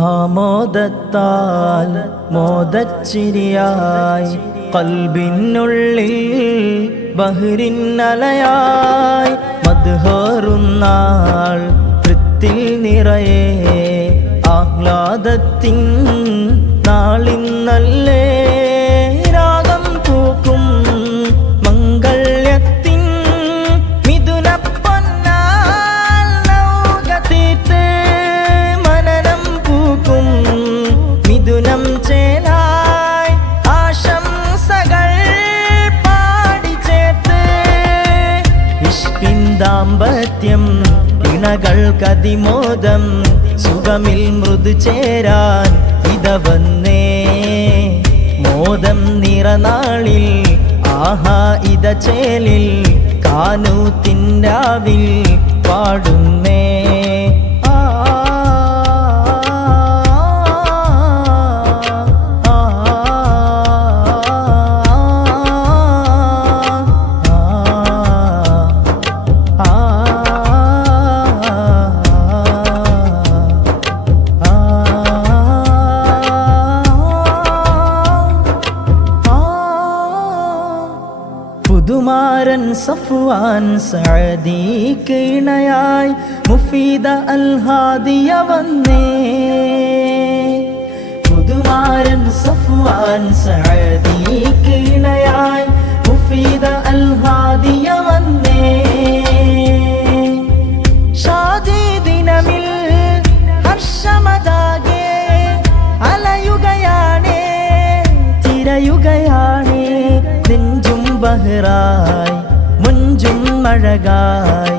ആമോദത്താൽ മോദച്ചിരിയായി ഖൽബിനുള്ളിൽ ബഹ്റിന്നലയായി മദ്ഹറുന്നാൾ തൃത്തിൽ നിറയെ ആഹ്ലാദത്തിൻ നാളിന്നല്ലേ രാഗം പൂക്കും മംഗല്യത്തിൻ മിഥുനപ്പൊന്നാൽ നൗകതീർത്ത് മനനം പൂക്കും മിഥുനം ചേലായി ആശംസകൾ പാടിച്ചേർത്ത് ഇഷ്കിൻ ദാമ്പത്യം ഇണകൾക്കതിമോദം സുഖമിൽ മൃദു ചേരാൻ ഇതവന്നേ മോദം നിറനാളിൽ ആഹാ ഇത ചേലിൽ കാനൂത്തിൻരാവിൽ പാടുന്നേ പുതുമാരൻ സഫ്വാൻ സഅദിക്ക് ഇണയായി മുഫീദ അൽ ഹാദിയ വന്നേ പുതുമാരൻ സഫ്വാൻ സഅദിക്ക് ഇണയായി മുഫീദ അൽ ഹാദിയ വന്നേ ഷാദി ദിനമിൽ ഹർഷമതാകെ അലയുകയാണേ തിരയുകയാണേ നെഞ്ചും ബഹ്റായി മുഞ്ചും മഴകായി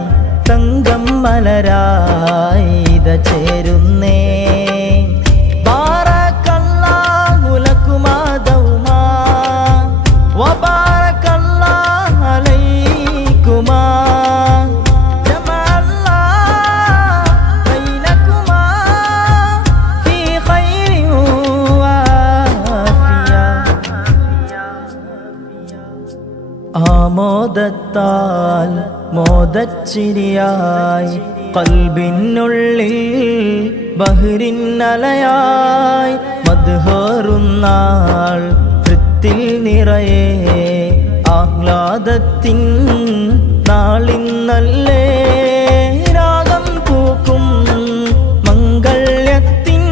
തങ്കം മലരായി ഇത ചേരുന്നേ ബാറകല്ലാഹു ലകുമാ ദൗമാ വബാറകല്ലാഹു അലൈകുമാ ജമഅല്ലാഹു ബൈനകുമാ ഫീ ഖൈരിൻ വആഫിയ ആമോദത്താൽ മോദച്ചിരിയായി ഖൽബിനുള്ളിൽ ബഹ്റിന്നലയായി മദ്ഹറുന്നാൾ തൃത്തിൽ നിറയെ ആഹ്ലാദത്തിൻ നാളിന്നല്ലേ രാഗം പൂക്കും മംഗല്യത്തിൻ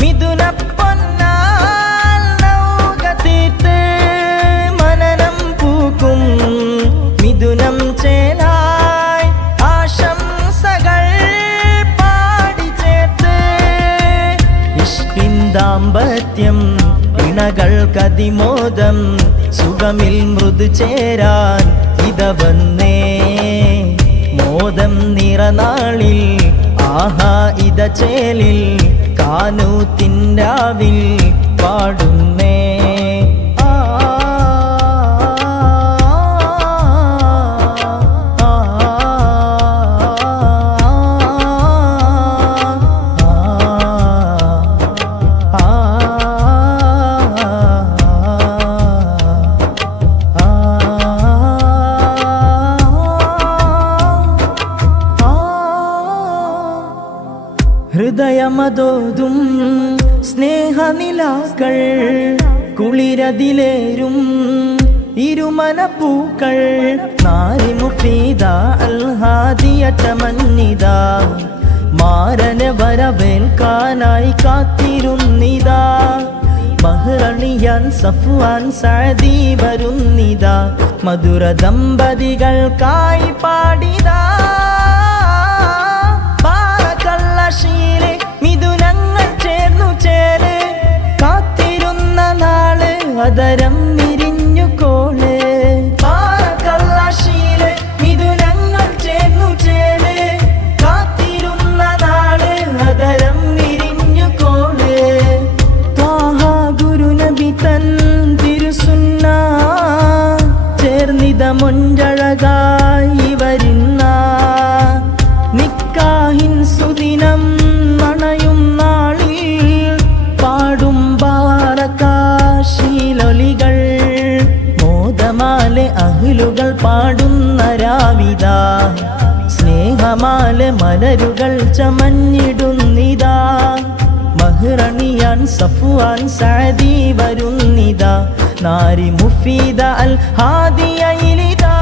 മിഥുനപ്പൊന്നാൽ നൗകതീർത്ത് മനനം പൂക്കും മിഥുനം ചേലായി ആശംസകൾ പാടിച്ചേർത്ത് ഇഷ്കിൻ ദാമ്പത്യം ഇണകൾക്കതിമോദം സുഖമിൽ മൃദു ചേരാൻ ഇതവന്നേ മോദം നിറനാളിൽ ആഹാ ഇത ചേലിൽ കാനൂത്തിൻരാവിൽ പാടുന്നേ ഹൃദയമതോതും സ്നേഹനിലാക്കൾ കുളിരതിലേരും ഇരുമനപ്പൂക്കൾ നാരി മുഫീദ അൽ ഹാദിയ തമന്നിദ മാരനെ വരവേൽക്കാനായി കാത്തിരുന്നിതാ മഹ്റണിയാൻ സഫ്വാൻ സഅദി വരുന്നിതാ മധുര ദമ്പതികൾക്കായി പാടിതാ മിഥുനങ്ങൾ ചേർന്നു ചേര് കാത്തിരുന്ന നാള് അതരം വിരിഞ്ഞു കോള് മിഥുനങ്ങൾ ചേർന്നു ചേര് കാത്തിരുന്ന നാള് അതരം വിരിഞ്ഞു കോള് ത്വാഹാ ഗുരുനബി തൻ തിരുസുന്ന ചേർന്നിത മൊഞ്ചഴകായി വരുന്ന നിക്കാഹിൻ സുദിനം നണയും നാളിൽ പാടും ബാറകാശീലൊലികൾ മോദമാലെ അഹ്ലുകൾ പാടുന്ന രാവിത സ്നേഹമാലെ മലരുകൾ ചമഞ്ഞിടുന്നിതാ മഹ്റണിയാൻ സഫ്വാൻ സഅദി വരുന്നിതാ നാരി മുഫീദ അൽ ഹാദിയയിലിതാ